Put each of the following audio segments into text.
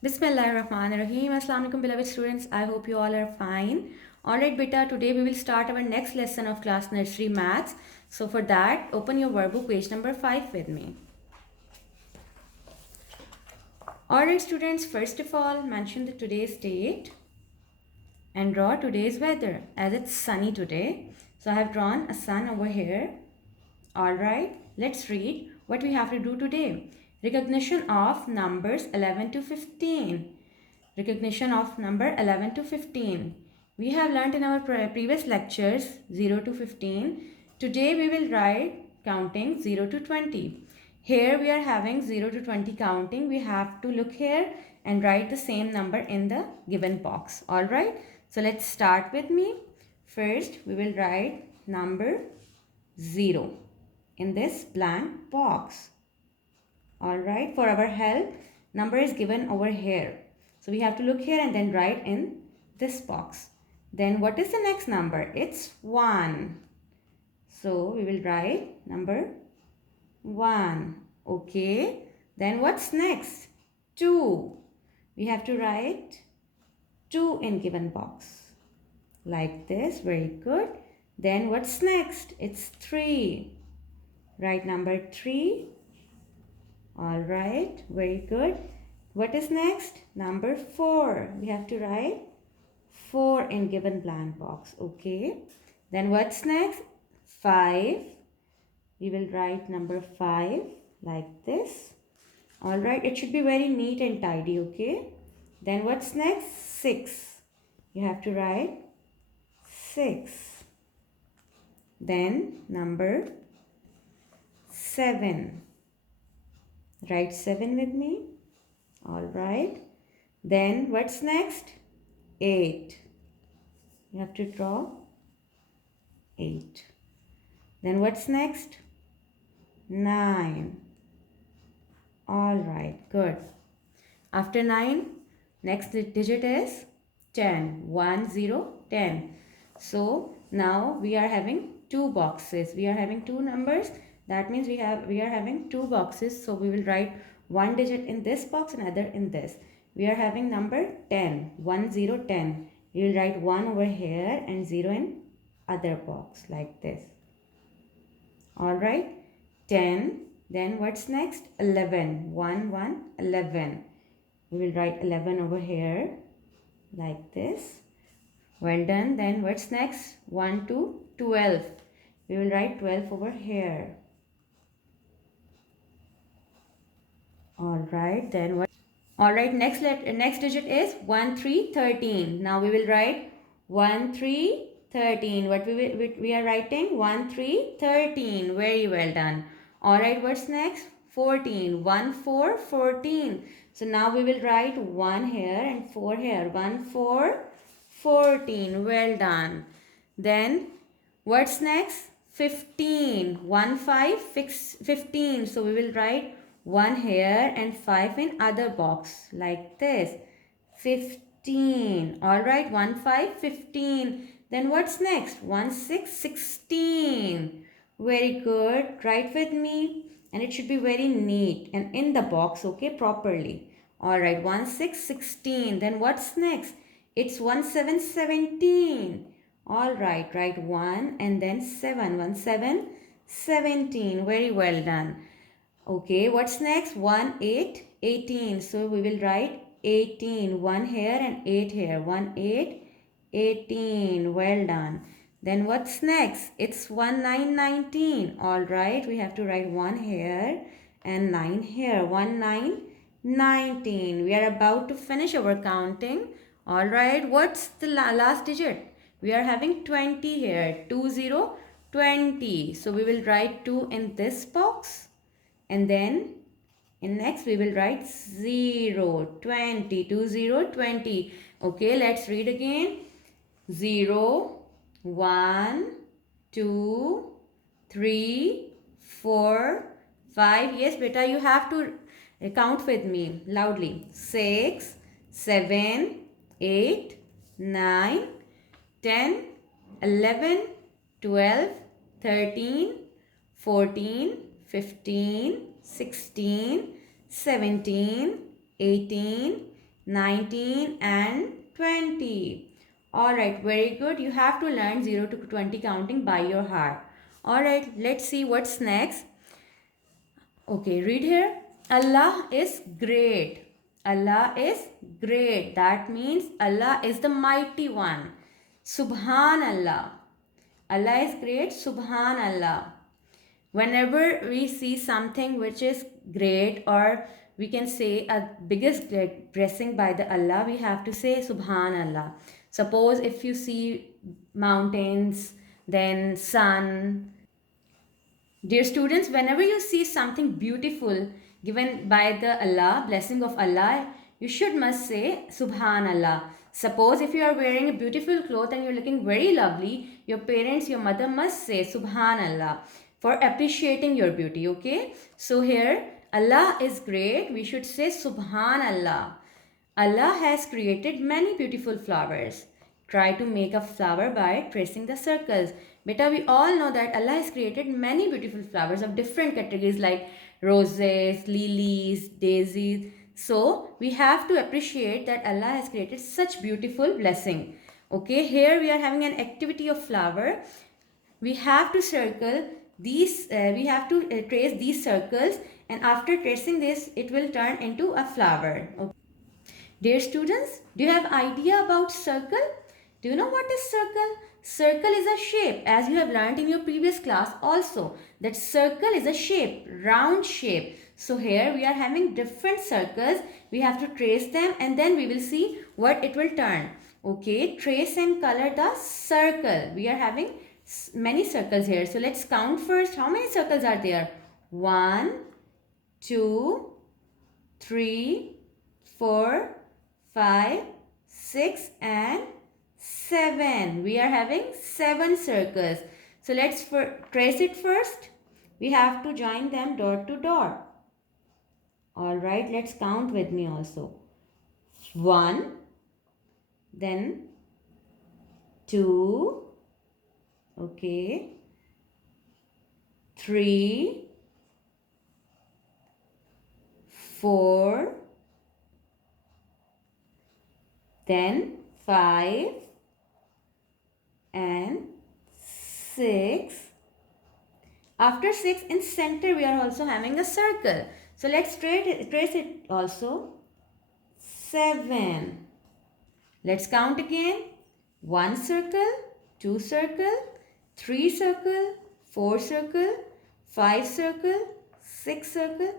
Bismillahirrahmanirrahim. Assalamu alaikum beloved students. I hope you all are fine. Alright beta, today we will start our next lesson of class nursery maths. So for that, open your workbook page number 5 with me. Alright students, first of all, mention the today's date and draw today's weather as it's sunny today. So I have drawn a sun over here. Alright, let's read what we have to do today. Recognition of numbers 11 to 15. Recognition of number 11 to 15. We have learnt in our previous lectures 0 to 15. Today we will write counting 0 to 20. Here we are having 0 to 20 counting. We have to look here and write the same number in the given box. Alright, so let's start with me. First we will write number 0 in this blank box. Alright, for our help, number is given over here. So we have to look here and then write in this box. Then what is the next number? It's 1. So we will write number 1. Okay. Then what's next? 2. We have to write 2 in given box. Like this. Very good. Then what's next? It's 3. Write number 3. Alright. Very good. What is next? Number 4. We have to write 4 in given blank box. Okay. Then what's next? 5. We will write number 5 like this. Alright. It should be very neat and tidy. Okay. Then what's next? 6. You have to write 6. Then number 7. Write 7 with me. Alright. Then what's next? 8. You have to draw 8. Then what's next? 9. Alright, good. After 9, next digit is 10. 1, 0, 10. So now we are having two boxes. We are having two numbers. That means we are having two boxes. So we will write one digit in this box and other in this. We are having number 10. 1, 0, 10. We will write 1 over here and 0 in other box like this. Alright. 10. Then what's next? 11. 1, 1, 11. We will write 11 over here like this. Well done. Then what's next? 1 to 12. We will write 12 over here. Alright, then what? Alright, next digit is 1, 3, 13. Now we will write 1, 3, 13. What we are writing? 1, 3, 13. Very well done. Alright, what's next? 14. 1, 4, 14. So now we will write 1 here and 4 here. 1, 4, 14. Well done. Then what's next? 15. 1, 5, 15. So we will write 1 here and 5 in other box like this. 15. Alright, 1, 5, 15. Then what's next? 1, 6, 16. Very good. Write with me. And it should be very neat and in the box, okay, properly. Alright, 1, 6, 16. Then what's next? It's 1, 7, 17. Alright, write 1 and then 7. 1, 7, 17. Very well done. Okay, what's next? 1, 8, 18. So we will write 18. 1 here and 8 here. 1, 8, 18. Well done. Then what's next? It's 1, 9, 19. Alright, we have to write 1 here and 9 here. 1, 9, 19. We are about to finish our counting. Alright, what's the last digit? We are having 20 here. 2, 0, 20. So we will write 2 in this box. And then in next we will write 0, 20, 2, 0, 20. Okay, let's read again. 0, 1, 2, 3, 4, 5. Yes, beta, you have to count with me loudly. 6, 7, 8, 9, 10, 11, 12, 13, 14, 15, 16, 17, 18, 19 and 20. Alright, very good. You have to learn 0 to 20 counting by your heart. Alright, let's see what's next. Okay, read here. Allah is great. Allah is great. That means Allah is the mighty one. Subhanallah. Allah is great. Subhanallah. Whenever we see something which is great, or we can say a biggest blessing by the Allah, we have to say Subhanallah. Suppose if you see mountains, then sun. Dear students, whenever you see something beautiful given by the Allah, blessing of Allah, you should must say Subhanallah. Suppose if you are wearing a beautiful cloth and you're looking very lovely, your parents, your mother must say Subhanallah for appreciating your beauty, okay? So here, Allah is great, we should say Subhanallah. Allah has created many beautiful flowers. Try to make a flower by tracing the circles. Beta, we all know that Allah has created many beautiful flowers of different categories like roses, lilies, daisies. So, we have to appreciate that Allah has created such beautiful blessing. Okay, here we are having an activity of flower. We have to circle these, we have to trace these circles, and after tracing this, it will turn into a flower. Okay. Dear students, do you have idea about circle? Do you know what is circle? Circle is a shape, as you have learned in your previous class also, that circle is a shape, round shape. So here we are having different circles. We have to trace them and then we will see what it will turn. Okay, trace and color the circle. We are having many circles here. So let's count first. How many circles are there? 1, 2, 3, 4, 5, 6 and 7. We are having 7 circles. So let's trace it first. We have to join them dot to dot. Alright, let's count with me also. 1, then 2, okay, 3, 4, then 5 and 6. After 6, in center we are also having a circle. So let's trace it also. 7. Let's count again. 1 circle, 2 circle, 3 circle, 4 circle, 5 circle, 6 circle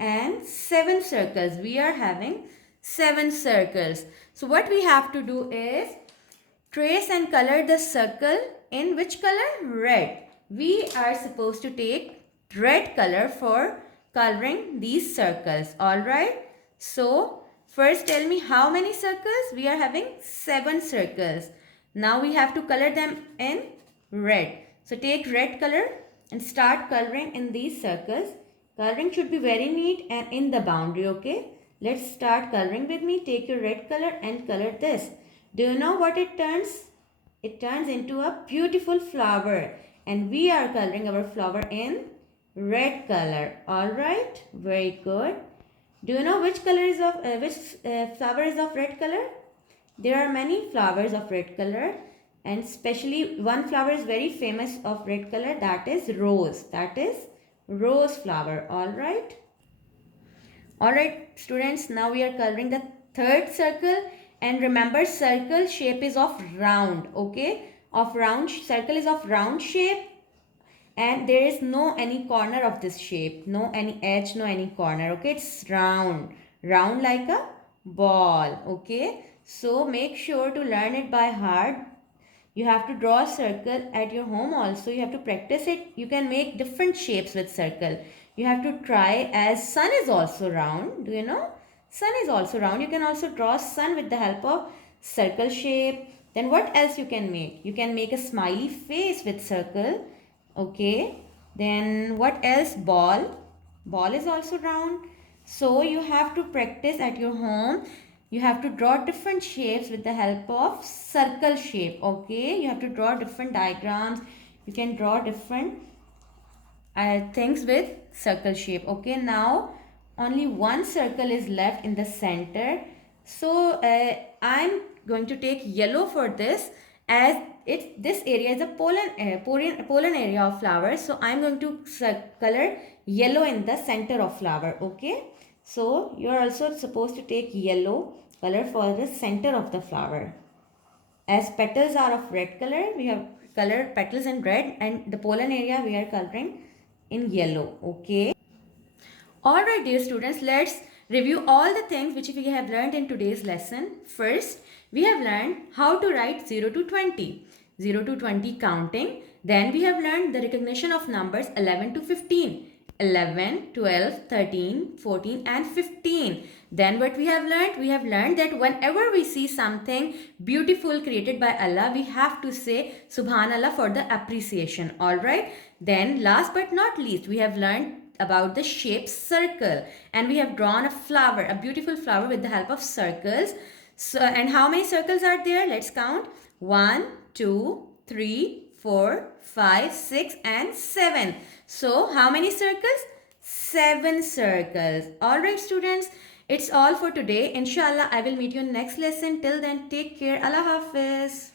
and 7 circles. We are having 7 circles. So what we have to do is trace and color the circle in which color? Red. We are supposed to take red color for coloring these circles. Alright. So first tell me how many circles? We are having 7 circles. Now we have to color them in red. So take red color and start coloring in these circles. Coloring should be very neat and in the boundary, okay? Let's start coloring with me. Take your red color and color this. Do you know what it turns? It turns into a beautiful flower. And we are coloring our flower in red color. Alright, very good. Do you know which color is of flower is of red color? There are many flowers of red color, and especially one flower is very famous of red color, that is rose. That is rose flower. Alright. Alright students, now we are coloring the third circle, and remember circle shape is of round, okay? Circle is of round shape, and there is no any corner of this shape, no any edge, no any corner, okay? It's round like a ball, okay? So make sure to learn it by heart. You have to draw a circle at your home also. You have to practice it. You can make different shapes with circle. You have to try, as sun is also round. Do you know? Sun is also round. You can also draw sun with the help of circle shape. Then what else you can make? You can make a smiley face with circle. Okay. Then what else? Ball. Ball is also round. So you have to practice at your home. You have to draw different shapes with the help of circle shape. Okay. You have to draw different diagrams. You can draw different things with circle shape. Okay. Now only one circle is left in the center. So I'm going to take yellow for this, as this area is a pollen area of flower. So I'm going to color yellow in the center of flower. Okay, so you're also supposed to take yellow color for the center of the flower. As petals are of red color, we have colored petals in red, and the pollen area we are coloring in yellow. Okay. Alright, dear students, let's review all the things which we have learned in today's lesson. First, we have learned how to write 0 to 20. 0 to 20 counting. Then we have learned the recognition of numbers 11 to 15. 11, 12, 13, 14 and 15. Then what we have learned? We have learned that whenever we see something beautiful created by Allah, we have to say Subhanallah for the appreciation. Alright. Then last but not least, we have learned about the shape circle, and we have drawn a flower, a beautiful flower with the help of circles. So, and how many circles are there? Let's count. 1, 2, 3, 4, 5, 6 and 7. So how many circles? 7 circles. Alright students, it's all for today. Inshallah, I will meet you in next lesson. Till then, take care. Allah Hafiz.